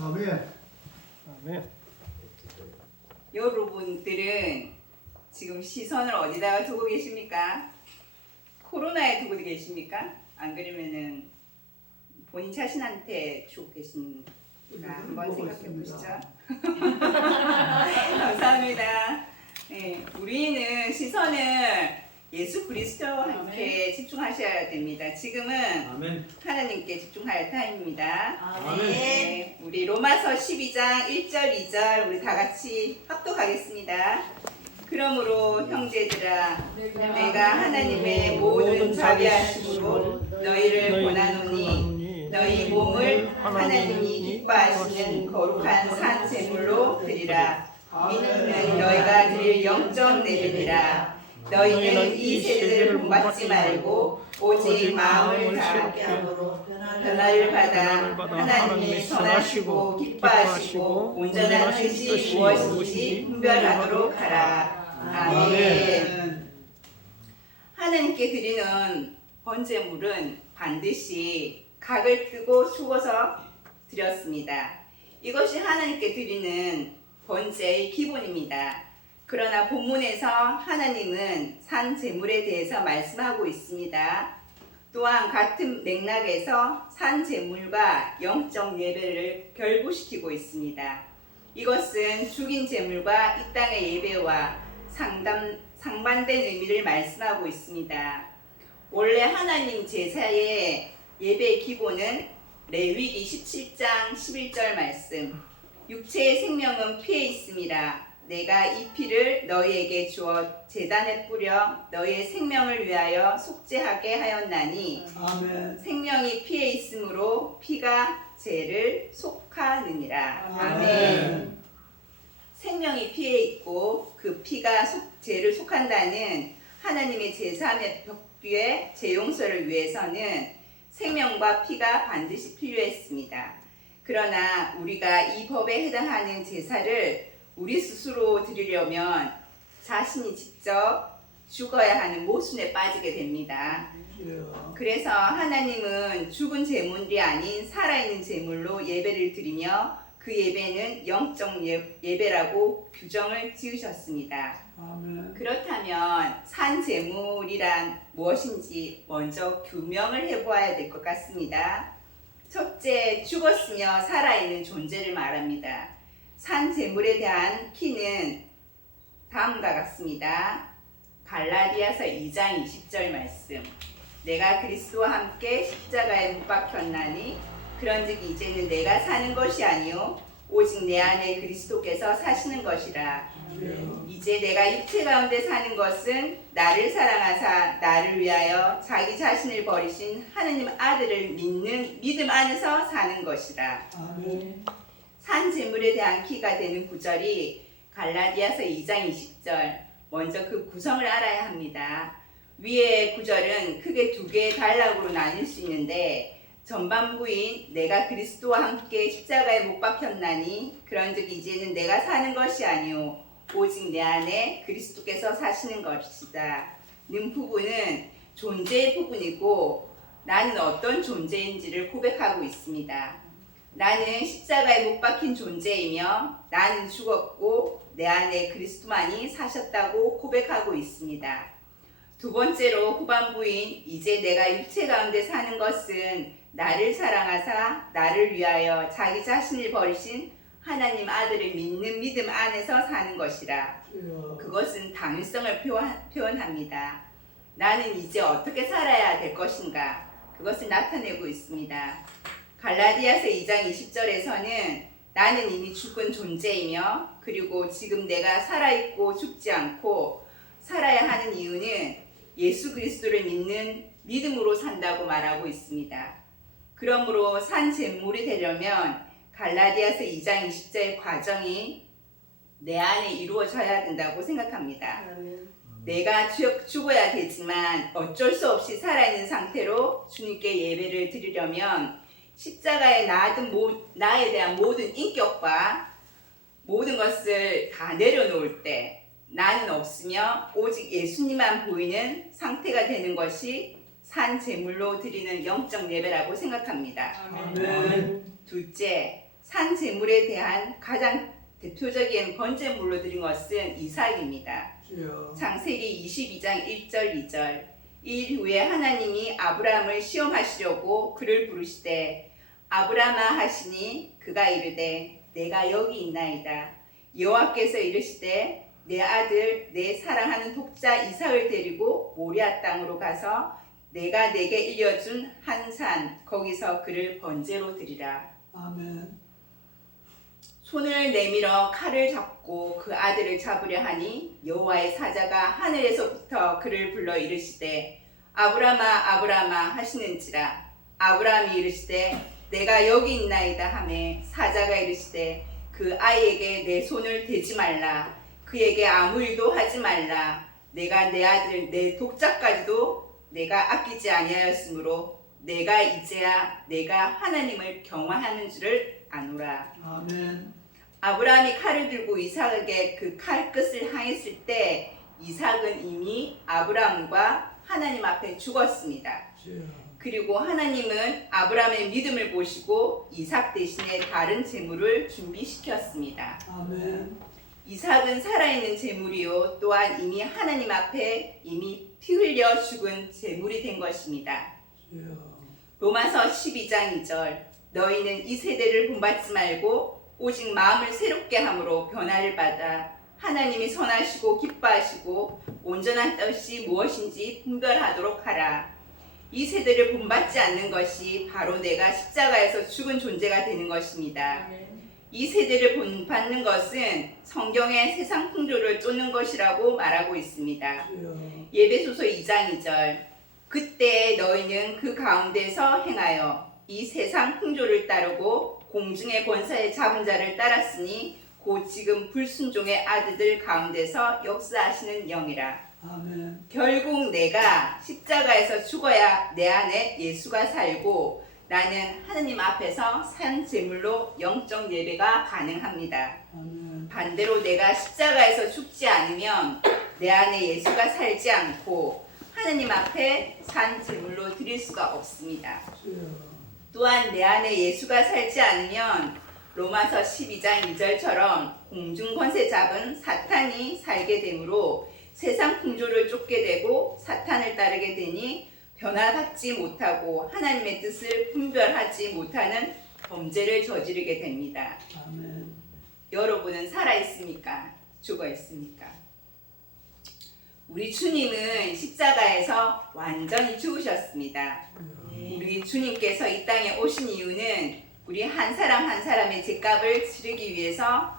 아멘. 아멘. 여러분들은 지금 시선을 어디다가 두고 계십니까? 코로나에 두고 계십니까? 안 그러면은 본인 자신한테 주고 계십니까? 한번 생각해 보시죠. 감사합니다. 네, 우리는 시선을 예수 그리스도와 함께 집중하셔야 됩니다. 지금은 아멘. 하나님께 집중할 타임입니다. 아멘. 네, 우리 로마서 12장 1절 2절 우리 다 같이 합독하겠습니다. 그러므로 형제들아 내가 하나님의 모든 자비하심으로 너희를 권하노니 너희 몸을 하나님이 기뻐하시는 거룩한 산 제물로 드리라. 이는 너희가 드릴 영적 예배니라. 너희는 이 세대를 본받지 말고 오직 마음을 다하게 함으로 변화를 받아 하나님의 선하시고 기뻐하시고 온전한 뜻이 무엇인지 분별하도록 하라. 아멘. 하나님께 드리는 번제물은 반드시 각을 뜨고 죽어서 드렸습니다. 이것이 하나님께 드리는 번제의 기본입니다. 그러나 본문에서 하나님은 산 제물에 대해서 말씀하고 있습니다. 또한 같은 맥락에서 산 제물과 영적 예배를 결부시키고 있습니다. 이것은 죽인 제물과 이 땅의 예배와 상반된 의미를 말씀하고 있습니다. 원래 하나님 제사의 예배의 기본은 레위기 17장 11절 말씀, 육체의 생명은 피에 있음이라. 내가 이 피를 너희에게 주어 제단에 뿌려 너희의 생명을 위하여 속죄하게 하였나니 아멘. 생명이 피에 있으므로 피가 죄를 속하느니라. 아멘. 아멘. 생명이 피에 있고 그 피가 죄를 속한다는 하나님의 제사의 벽뒤의 죄용서를 위해서는 생명과 피가 반드시 필요했습니다. 그러나 우리가 이 법에 해당하는 제사를 우리 스스로 드리려면 자신이 직접 죽어야 하는 모순에 빠지게 됩니다. 그래서 하나님은 죽은 제물이 아닌 살아있는 제물로 예배를 드리며 그 예배는 영적 예배라고 규정을 지으셨습니다. 아멘. 그렇다면 산 제물이란 무엇인지 먼저 규명을 해보아야 될 것 같습니다. 첫째, 죽었으며 살아있는 존재를 말합니다. 산 제물에 대한 키는 다음과 같습니다. 갈라디아서 2장 20절 말씀. 내가 그리스도와 함께 십자가에 못 박혔나니 그런즉 이제는 내가 사는 것이 아니요 오직 내 안에 그리스도께서 사시는 것이라. 이제 내가 육체 가운데 사는 것은 나를 사랑하사 나를 위하여 자기 자신을 버리신 하느님 아들을 믿는 믿음 안에서 사는 것이라. 아멘. 산 제물에 대한 키가 되는 구절이 갈라디아서 2장 20절. 먼저 그 구성을 알아야 합니다. 위의 구절은 크게 두 개의 단락으로 나뉠 수 있는데 전반부인 내가 그리스도와 함께 십자가에 못 박혔나니 그런즉 이제는 내가 사는 것이 아니오 오직 내 안에 그리스도께서 사시는 것이다 는 부분은 존재의 부분이고 나는 어떤 존재인지를 고백하고 있습니다. 나는 십자가에 못 박힌 존재이며 나는 죽었고 내 안에 그리스도만이 사셨다고 고백하고 있습니다. 두 번째로 후반부인 이제 내가 육체 가운데 사는 것은 나를 사랑하사 나를 위하여 자기 자신을 버리신 하나님 아들을 믿는 믿음 안에서 사는 것이라. 그것은 당위성을 표현합니다. 나는 이제 어떻게 살아야 될 것인가? 그것을 나타내고 있습니다. 갈라디아서 2장 20절에서는 나는 이미 죽은 존재이며 그리고 지금 내가 살아있고 죽지 않고 살아야 하는 이유는 예수 그리스도를 믿는 믿음으로 산다고 말하고 있습니다. 그러므로 산 제물이 되려면 갈라디아서 2장 20절의 과정이 내 안에 이루어져야 된다고 생각합니다. 내가 죽어야 되지만 어쩔 수 없이 살아있는 상태로 주님께 예배를 드리려면 십자가에 나에 대한 모든 인격과 모든 것을 다 내려놓을 때 나는 없으며 오직 예수님만 보이는 상태가 되는 것이 산 제물로 드리는 영적 예배라고 생각합니다. 아멘. 둘째, 산 제물에 대한 가장 대표적인 번제물로 드린 것은 이삭입니다. 주여. 창세기 22장 1절 2절. 이 후에 하나님이 아브라함을 시험하시려고 그를 부르시되 아브라함아 하시니 그가 이르되 내가 여기 있나이다. 여호와께서 이르시되 내 아들 내 사랑하는 독자 이삭을 데리고 모리아 땅으로 가서 내가 내게 일려준 한 산 거기서 그를 번제로 드리라. 아멘. 손을 내밀어 칼을 잡고 그 아들을 잡으려 하니 여호와의 사자가 하늘에서부터 그를 불러 이르시되 아브라함아 아브라함아 하시는지라. 아브라함이 이르시되 내가 여기 있나이다 하매 사자가 이르시되 그 아이에게 내 손을 대지 말라. 그에게 아무 일도 하지 말라. 내가 내 아들 내 독자까지도 내가 아끼지 아니하였으므로 내가 이제야 내가 하나님을 경외하는 줄을 아노라. 아멘. 아브라함이 칼을 들고 이삭에게 그 칼 끝을 향했을 때 이삭은 이미 아브라함과 하나님 앞에 죽었습니다. 주여. 그리고 하나님은 아브라함의 믿음을 보시고 이삭 대신에 다른 제물을 준비시켰습니다. 아멘. 이삭은 살아있는 제물이요 또한 이미 하나님 앞에 이미 피 흘려 죽은 제물이 된 것입니다. 주여. 로마서 12장 2절. 너희는 이 세대를 본받지 말고 오직 마음을 새롭게 함으로 변화를 받아 하나님이 선하시고 기뻐하시고 온전한 뜻이 무엇인지 분별하도록 하라. 이 세대를 본받지 않는 것이 바로 내가 십자가에서 죽은 존재가 되는 것입니다. 이 세대를 본받는 것은 성경의 세상 풍조를 쫓는 것이라고 말하고 있습니다. 주여. 예배소서 2장 2절. 그때 너희는 그 가운데서 행하여 이 세상 풍조를 따르고 공중의 권사의 잡은 자를 따랐으니 곧 지금 불순종의 아들들 가운데서 역사하시는 영이라. 아멘. 결국 내가 십자가에서 죽어야 내 안에 예수가 살고 나는 하느님 앞에서 산 제물로 영적 예배가 가능합니다. 아멘. 반대로 내가 십자가에서 죽지 않으면 내 안에 예수가 살지 않고 하느님 앞에 산 제물로 드릴 수가 없습니다. 주여. 또한 내 안에 예수가 살지 않으면 로마서 12장 2절처럼 공중 권세 잡은 사탄이 살게 되므로 세상 풍조를 쫓게 되고 사탄을 따르게 되니 변화받지 못하고 하나님의 뜻을 분별하지 못하는 범죄를 저지르게 됩니다. 아멘. 여러분은 살아있습니까? 죽어있습니까? 우리 주님은 십자가에서 완전히 죽으셨습니다. 우리 주님께서 이 땅에 오신 이유는 우리 한 사람 한 사람의 죄값을 치르기 위해서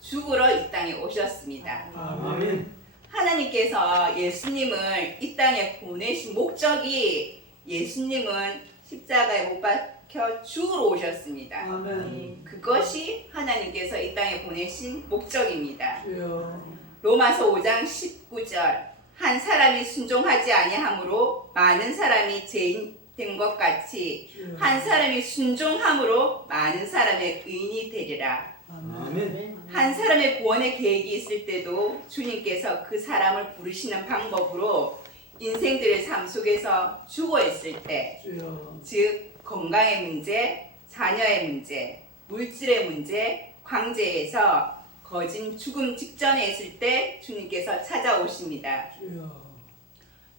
죽으러 이 땅에 오셨습니다. 아멘. 하나님께서 예수님을 이 땅에 보내신 목적이 예수님은 십자가에 못 박혀 죽으러 오셨습니다. 아멘. 그것이 하나님께서 이 땅에 보내신 목적입니다. 주여. 로마서 5장 19절. 한 사람이 순종하지 아니함으로 많은 사람이 죄인 된 것 같이 한 사람이 순종함으로 많은 사람의 의인이 되리라. 아멘. 한 사람의 구원의 계획이 있을 때도 주님께서 그 사람을 부르시는 방법으로 인생들의 삶 속에서 죽어 있을 때, 주여. 즉 건강의 문제, 자녀의 문제, 물질의 문제, 황제에서 거진 죽음 직전에 있을 때 주님께서 찾아오십니다. 주여.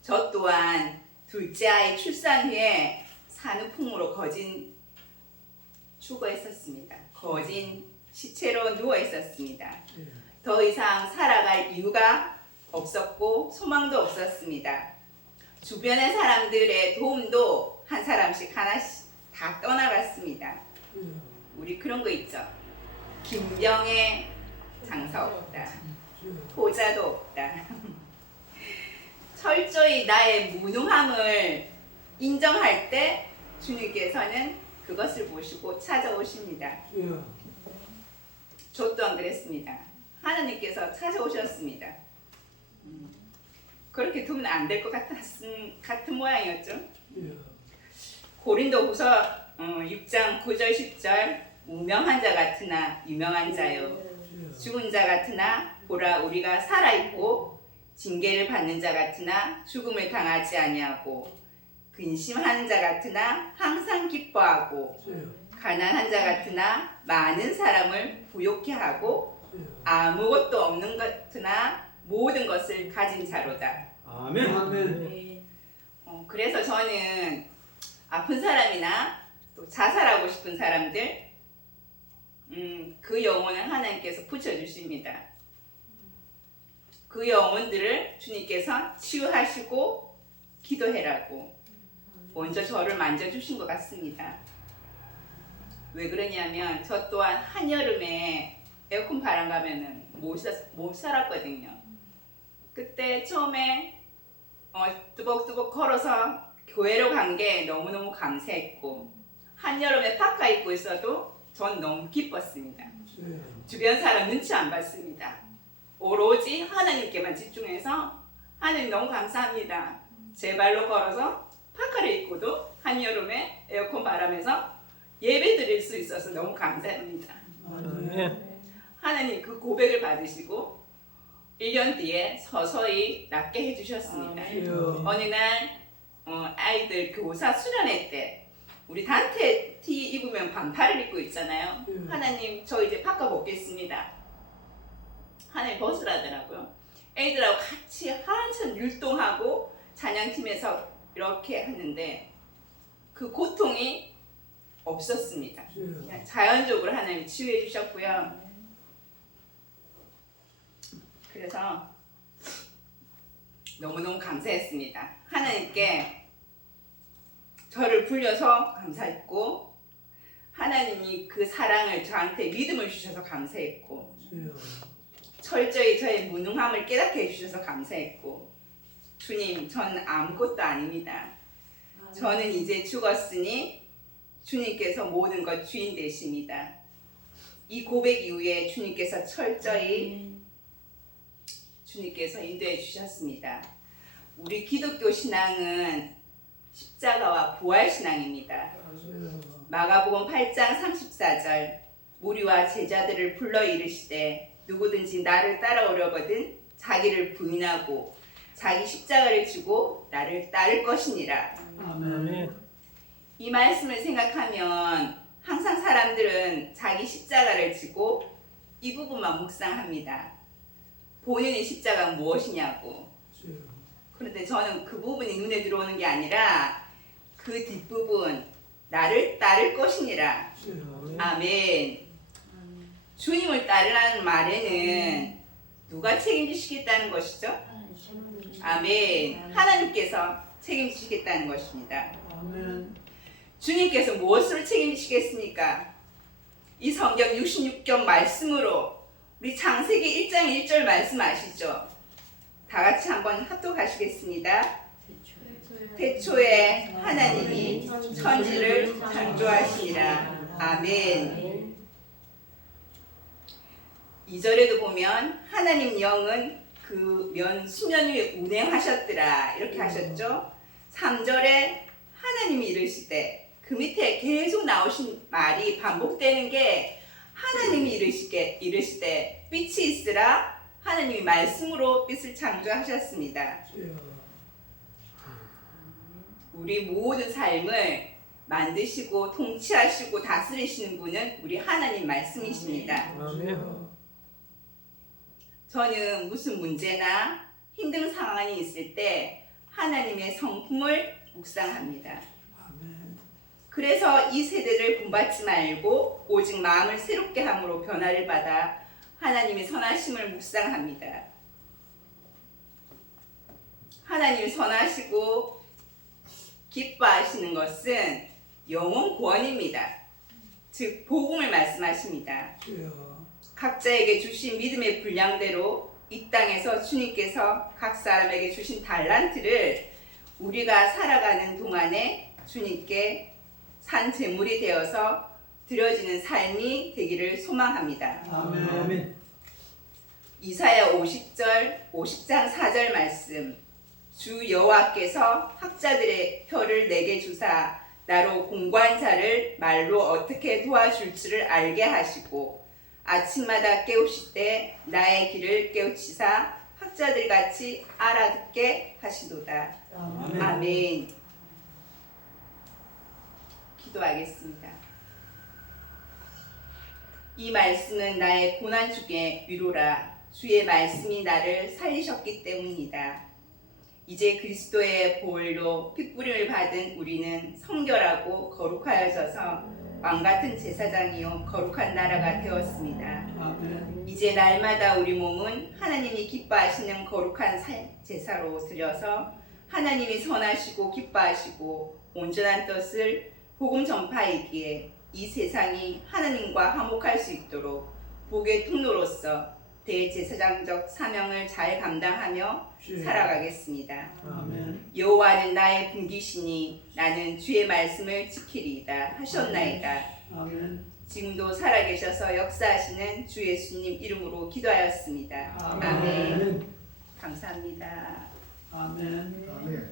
저 또한 둘째 아이 출산 후에 산후풍으로 거진 죽어 있었습니다. 거진 시체로 누워 있었습니다. 더 이상 살아갈 이유가 없었고 소망도 없었습니다. 주변의 사람들의 도움도 한 사람씩 하나씩 다 떠나갔습니다. 우리 그런 거 있죠. 김병의 장사 없다. 토자도 없다. 철저히 나의 무능함을 인정할 때 주님께서는 그것을 보시고 찾아오십니다. 주여. 저 또한 그랬습니다. 하나님께서 찾아오셨습니다. 그렇게 두면 안 될 것 같은 모양이었죠. 주여. 고린도후서 6장 9절 10절. 무명한 자 같으나 유명한 자요, 죽은 자 같으나 보라 우리가 살아있고 징계를 받는 자 같으나 죽음을 당하지 아니하고 근심하는 자 같으나 항상 기뻐하고 주여. 가난한 자 같으나 많은 사람을 부욕케 하고 아무것도 없는 것 같으나 모든 것을 가진 자로다. 아멘. 아멘. 그래서 저는 아픈 사람이나 또 자살하고 싶은 사람들 그 영혼을 하나님께서 붙여주십니다. 그 영혼들을 주님께서 치유하시고 기도해라고 먼저 저를 만져주신 것 같습니다. 왜 그러냐면 저 또한 한여름에 에어컨 바람 가면은 못 살았거든요. 그때 처음에 뚜벅뚜벅 걸어서 교회로 간 게 너무너무 감사했고 한여름에 파카 입고 있어도 전 너무 기뻤습니다. 주변 사람 눈치 안 봤습니다. 오로지 하나님께만 집중해서 하나님 너무 감사합니다. 제 발로 걸어서 파카를 입고도 한여름에 에어컨 바람에서 예배 드릴 수 있어서 너무 감사합니다. 하나님 그 고백을 받으시고 1년 뒤에 서서히 낫게 해주셨습니다. 어느 날 아이들 교사 수련회 때 우리 단체 티 입으면 반팔을 입고 있잖아요. 하나님 저 이제 파카 벗겠습니다. 하나님 벗으라더라고요. 애들하고 같이 한참 율동하고 찬양팀에서 이렇게 하는데 그 고통이 없었습니다. 그냥 자연적으로 하나님 치유해 주셨고요. 그래서 너무너무 감사했습니다. 하나님께 저를 불려서 감사했고 하나님이 그 사랑을 저한테 믿음을 주셔서 감사했고 철저히 저의 무능함을 깨닫게 해주셔서 감사했고 주님 전 아무것도 아닙니다. 저는 이제 죽었으니 주님께서 모든 것 주인 되십니다. 이 고백 이후에 주님께서 철저히 주님께서 인도해 주셨습니다. 우리 기독교 신앙은 십자가와 부활 신앙입니다. 마가복음 8장 34절 무리와 제자들을 불러 이르시되 누구든지 나를 따라오려거든 자기를 부인하고 자기 십자가를 지고 나를 따를 것이니라. 아멘. 이 말씀을 생각하면 항상 사람들은 자기 십자가를 지고 이 부분만 묵상합니다. 본인의 십자가가 무엇이냐고. 그런데 저는 그 부분이 눈에 들어오는 게 아니라 그 뒷부분 나를 따를 것이니라. 아멘. 주님을 따르라는 말에는 누가 책임지시겠다는 것이죠? 아멘. 하나님께서 책임지시겠다는 것입니다. 주님께서 무엇으로 책임지시겠습니까? 이 성경 66경 말씀으로 우리 창세기 1장 1절 말씀 아시죠? 다 같이 한번 합독하시겠습니다. 태초에 하나님이 천지를 창조하시니라. 아멘. 2절에도 보면 하나님 영은 그 수면 위에 운행하셨더라 이렇게 하셨죠. 3절에 하나님이 이르시되 그 밑에 계속 나오신 말이 반복되는 게 하나님이 이르시되 빛이 있으라. 하나님이 말씀으로 빛을 창조하셨습니다. 우리 모든 삶을 만드시고 통치하시고 다스리시는 분은 우리 하나님 말씀이십니다. 저는 무슨 문제나 힘든 상황이 있을 때 하나님의 성품을 묵상합니다. 그래서 이 세대를 본받지 말고 오직 마음을 새롭게 함으로 변화를 받아 하나님의 선하심을 묵상합니다. 하나님이 선하시고 기뻐하시는 것은 영혼 구원입니다. 즉 복음을 말씀하십니다. 각자에게 주신 믿음의 분량대로 이 땅에서 주님께서 각 사람에게 주신 달란트를 우리가 살아가는 동안에 주님께 산 제물이 되어서 드려지는 삶이 되기를 소망합니다. 아멘. 이사야 50장 4절 말씀. 주 여호와께서 학자들의 표를 내게 주사 나로 공고한 자를 말로 어떻게 도와줄지를 알게 하시고 아침마다 깨우실 때 나의 길을 깨우치사 학자들 같이 알아듣게 하시도다. 아멘. 기도하겠습니다. 이 말씀은 나의 고난 중에 위로라. 주의 말씀이 나를 살리셨기 때문이다. 이제 그리스도의 보혈로 핏부림을 받은 우리는 성결하고 거룩하여져서 왕같은 제사장이요 거룩한 나라가 되었습니다. 아멘. 이제 날마다 우리 몸은 하나님이 기뻐하시는 거룩한 제사로 드려서 하나님이 선하시고 기뻐하시고 온전한 뜻을 복음 전파이기에 이 세상이 하나님과 화목할 수 있도록 복의 통로로서 대제사장적 사명을 잘 감당하며 살아가겠습니다. 아멘. 여호와는 나의 분기시니 나는 주의 말씀을 지키리이다 하셨나이다. 아멘. 지금도 살아계셔서 역사하시는 주 예수님 이름으로 기도하였습니다. 아멘. 감사합니다. 아멘. 아멘.